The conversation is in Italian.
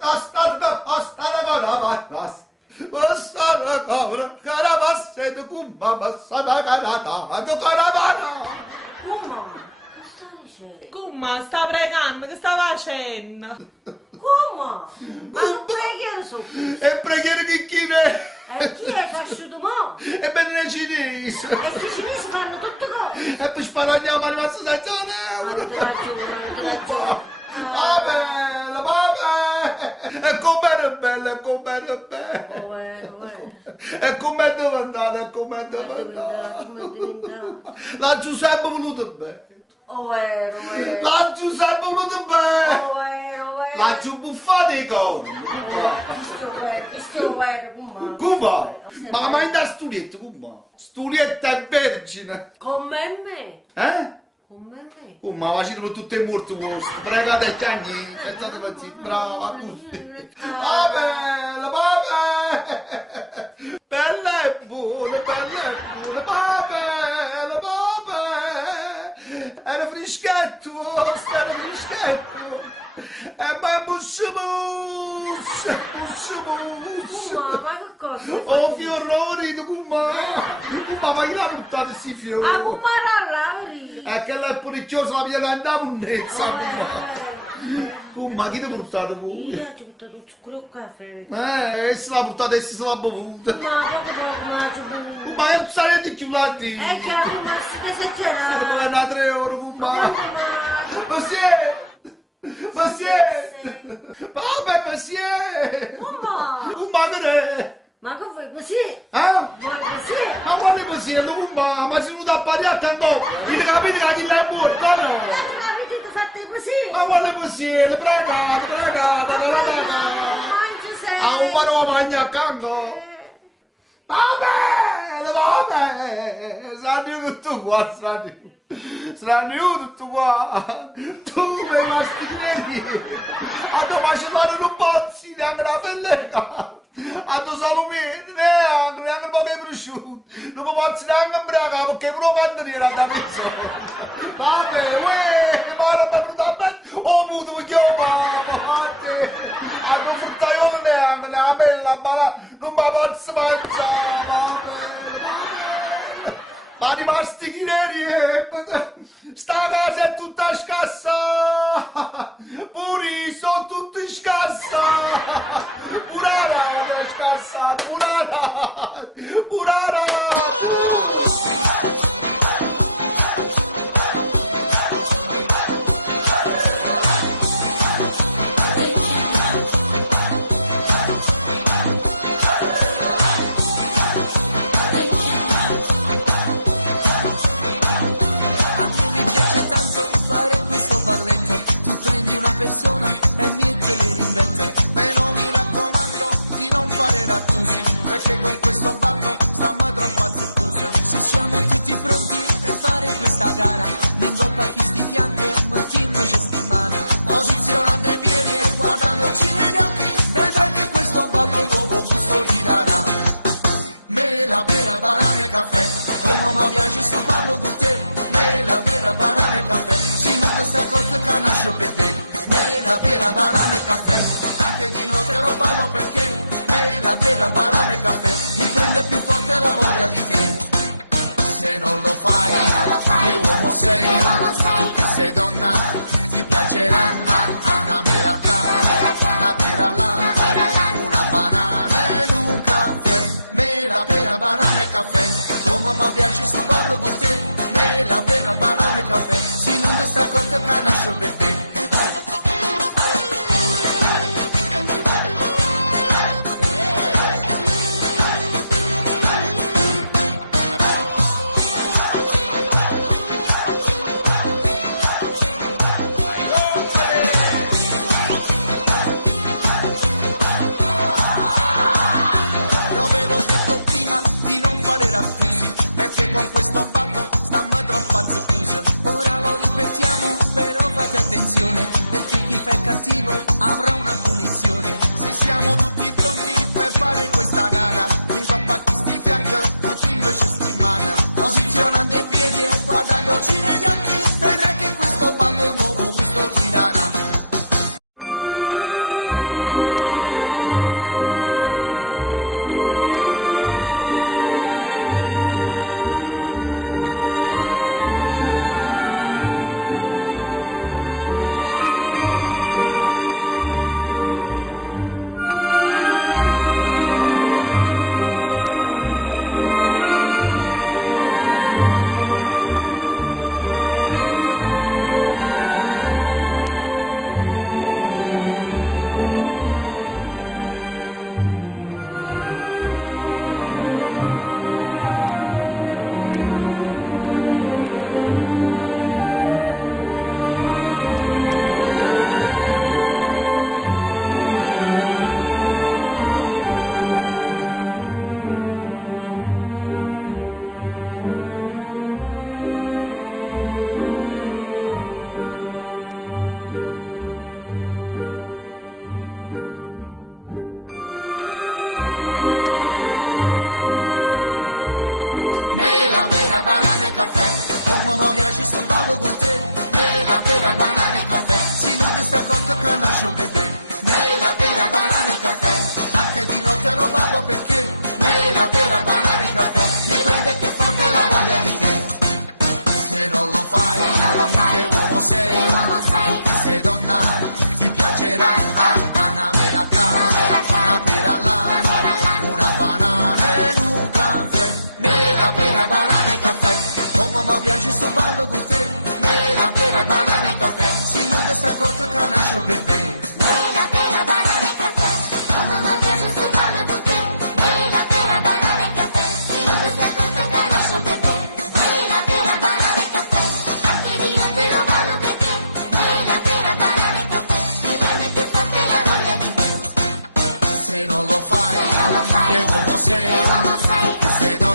Astana Garabatas. Astana Garabasse de Kumma, Massana Garata, de Caravana. Come? Che stai dicendo? Come? Sta pregando, che sta facendo? Come? Ma non preghiere su. E preghiere che chi ne? E chi è cresciuto mo? E bene cinese. E che i cinesi fanno tutte cose. E poi sparagniamo a rimasto senza Ma euro. non te ragione, non te ragione. Va bene, va bene. E com'era bella, e com'era bella. E com'è diventata, e com'è diventata. La Giuseppe voluto bene. La Giuseppe voluto bene. La giù buffata i coni. Come? Ma in da studietto, come? Studietta vergine. Come me? Eh? Come me? Oh, ma facciamo tutte i morti vostri, pregate a Gianni, pensate per zitti, brava, tutti. Va bene, va bene, bella e buona, va bene, era frischetto, era frischetto, e ma buscimus, Ma che cosa? oh fiorori, come ma chi l'ha buttato questi fiori? Ah, come Lauri? Che lei è puricchiosa la piena andava un'ezza, ma chi ti ha portato voi? Io ci ho buttato il zucchero e caffè. E se l'ha portata e se l'ha bevuta. Ma poco ma ci ho bevuto. Ma io sarei di più là di. È che la ma si esagera. Ma è una 3 euro, ma. Ma sì! Ma sì! Vabbè, ma sì! Ma che è? Ma che vuoi così? Ah? Vuoi così? Ma quale così? Ma si venuto a pariare a canto! Mi capite che chi l'ha morto, no? Avete fatto così? Ma quale così? Pregate, la Mangi sempre. a un paro magna a canto! Va bene! Saranno tutto qua, saranno tutto qua! Tu mi mastichini! A te facciare un pozzi, neanche la pelleca! A te salumi, neanche un po' di prosciutto! Non mi posso neanche imbriacare perché però candeliera da mezzo! Vabbè, uè, ma ora mi è venuto a me! Oh, muto, mi chiamo, a te! A te fruttaiolo neanche, la bella, non mi posso mangiare! Va bene! Ma di mastichini, sta casa è tutta scassa! Pure sono tutti scassa! Pure la rana è scassa! Pure la rana! Italia.